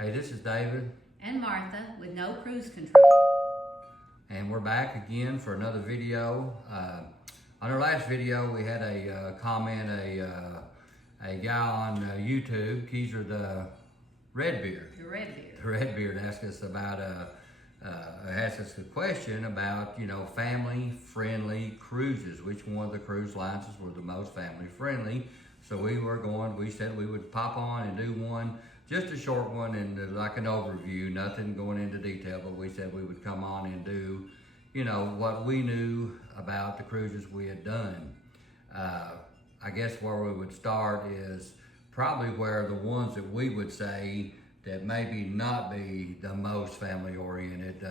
Hey, this is David. And Martha with No Cruise Control. And we're back again for another video. On our last video, we had a comment, a guy on YouTube, Keezer the Redbeard. The Redbeard. The Redbeard asked us about, asked us a question about, family-friendly cruises. Which one of the cruise lines were the most family-friendly? So we said we would pop on and do one, just a short one and like an overview, nothing going into detail, but we said we would come on and do, what we knew about the cruises we had done. I guess where we would start is probably where the ones that we would say that maybe not be the most family oriented,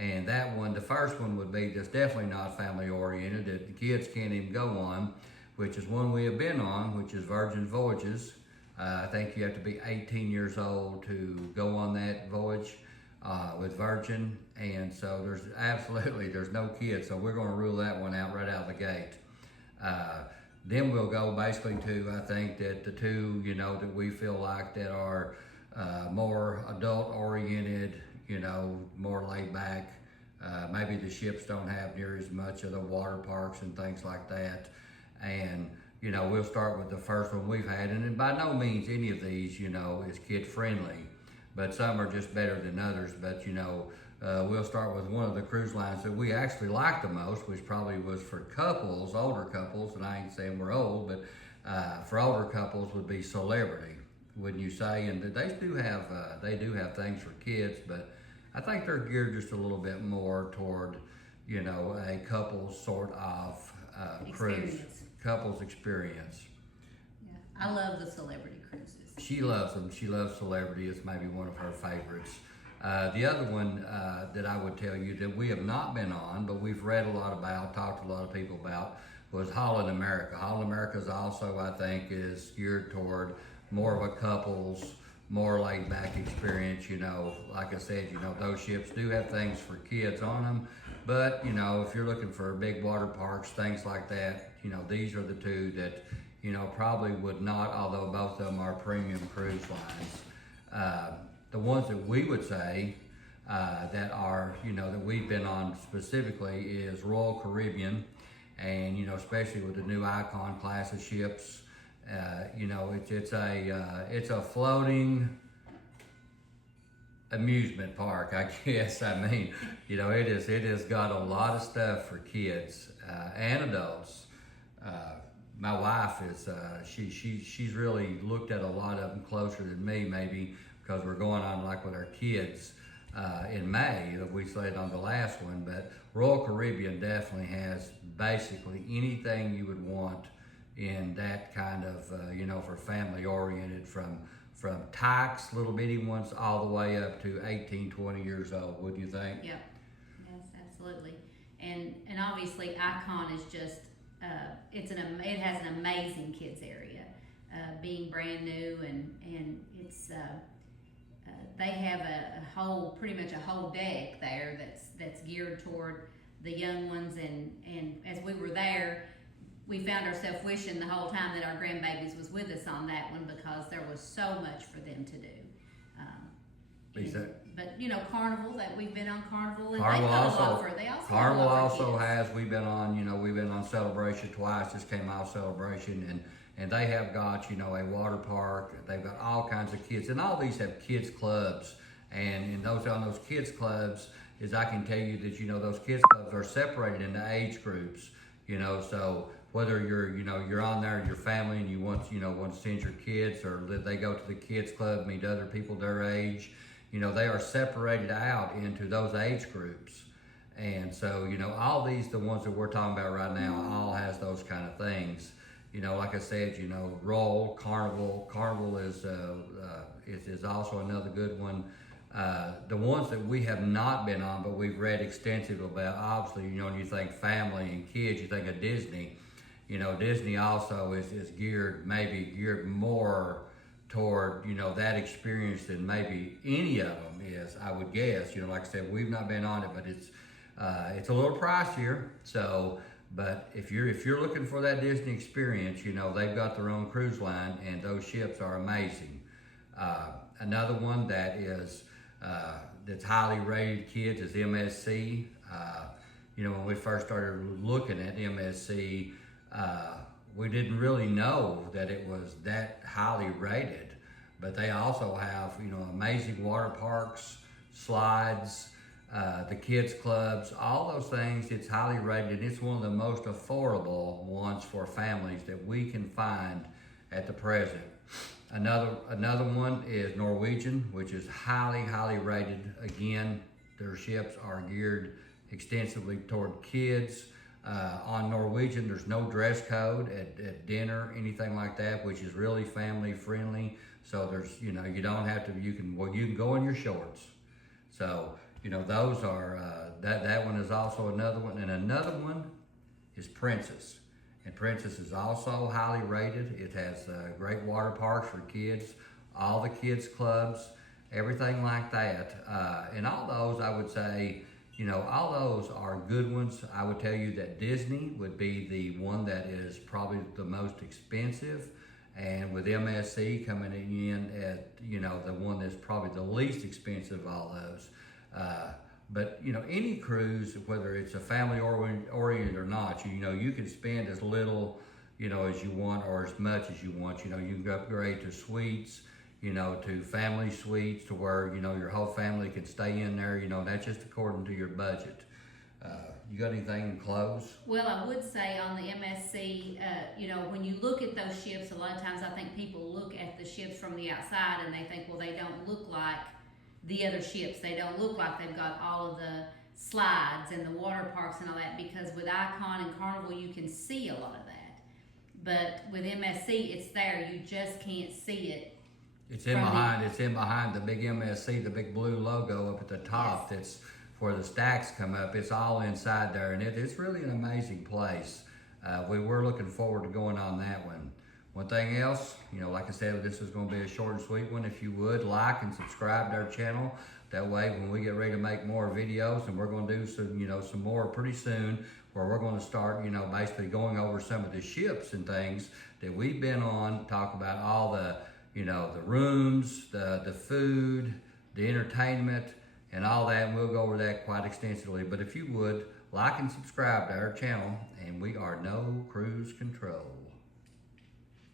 and that one, the first one would be just definitely not family oriented, that the kids can't even go on, which is one we have been on, which is Virgin Voyages. I think you have to be 18 years old to go on that voyage with Virgin, and so there's no kids, so we're going to rule that one out right out of the gate. Then we'll go basically to, I think that the two, that we feel like that are more adult oriented, more laid back. Maybe the ships don't have near as much of the water parks and things like that. And we'll start with the first one we've had, and by no means any of these, is kid friendly, but some are just better than others. But we'll start with one of the cruise lines that we actually like the most, which probably was for couples, older couples, and I ain't saying we're old, but for older couples would be Celebrity, wouldn't you say? And they do have things for kids, but I think they're geared just a little bit more toward, a couples sort of cruise. Couples experience. Yeah, I love the Celebrity cruises. She loves them. She loves Celebrity. It's maybe one of her favorites. The other one that I would tell you that we have not been on, but we've read a lot about, talked to a lot of people about, was Holland America. Holland America is also, I think, is geared toward more of a couples, more laid back experience. Like I said, those ships do have things for kids on them, but if you're looking for big water parks, things like that, these are the two that, probably would not, although both of them are premium cruise lines. The ones that we would say that are, that we've been on specifically is Royal Caribbean, and, especially with the new Icon class of ships. It's a floating amusement park, I guess. I mean, it has got a lot of stuff for kids and adults. My wife is she's really looked at a lot of them closer than me, maybe because we're going on like with our kids in May. We said on the last one, but Royal Caribbean definitely has basically anything you would want in that kind of for family oriented, from tykes, little bitty ones, all the way up to 18, 20 years old. Wouldn't you think? Yep. Yes, absolutely. And obviously Icon is just it has an amazing kids area, being brand new, and it's they have pretty much a whole deck there that's geared toward the young ones, and as we were there, we found ourselves wishing the whole time that our grandbabies was with us on that one, because there was so much for them to do. But Carnival, that we've been on Carnival, and Carnival Carnival also has. We've been on Celebration twice. Just came out of Celebration, and they have got a water park. They've got all kinds of kids, and all these have kids clubs. And on those kids clubs, I can tell you that those kids clubs are separated into age groups. So whether you're on there, your family, and you want to send your kids, or they go to the kids club, meet other people their age. They are separated out into those age groups. And so, all these, the ones that we're talking about right now, all has those kind of things. Like I said, Royal, Carnival is also another good one. The ones that we have not been on, but we've read extensively about, obviously, when you think family and kids, you think of Disney. Disney also is geared more toward, that experience than maybe any of them is, I would guess. Like I said, we've not been on it, but it's a little pricier. So, but if you're looking for that Disney experience, they've got their own cruise line, and those ships are amazing. Another one that is that's highly rated kids is MSC. When we first started looking at MSC, we didn't really know that it was that highly rated. But they also have, amazing water parks, slides, the kids clubs, all those things. It's highly rated. It's one of the most affordable ones for families that we can find at the present. Another one is Norwegian, which is highly rated. Again, their ships are geared extensively toward kids. On Norwegian, there's no dress code at dinner, anything like that, which is really family friendly. So there's, you don't have to, you can go in your shorts. So, those are, that one is also another one. And another one is Princess. And Princess is also highly rated. It has great water parks for kids, all the kids clubs, everything like that. And all those, I would say, all those are good ones. I would tell you that Disney would be the one that is probably the most expensive. And with MSC coming in at, the one that's probably the least expensive of all those. But any cruise, whether it's a family oriented or not, you can spend as little, as you want or as much as you want. You can upgrade to suites, to family suites to where, your whole family can stay in there. That's just according to your budget. You got anything in close? Well, I would say on the MSC, when you look at those ships, a lot of times I think people look at the ships from the outside and they think, well, they don't look like the other ships. They don't look like they've got all of the slides and the water parks and all that, because with Icon and Carnival, you can see a lot of that. But with MSC, it's there. You just can't see it. It's in behind the big MSC, the big blue logo up at the top. Yes. That's where the stacks come up. It's all inside there, and it's really an amazing place. We were looking forward to going on that one. One thing else, like I said, this is going to be a short and sweet one. If you would like and subscribe to our channel, that way when we get ready to make more videos, and we're going to do some more pretty soon, where we're going to start, basically going over some of the ships and things that we've been on, talk about all the, the rooms, the food, the entertainment, and all that, and we'll go over that quite extensively. But if you would, like and subscribe to our channel, and we are No Cruise Control.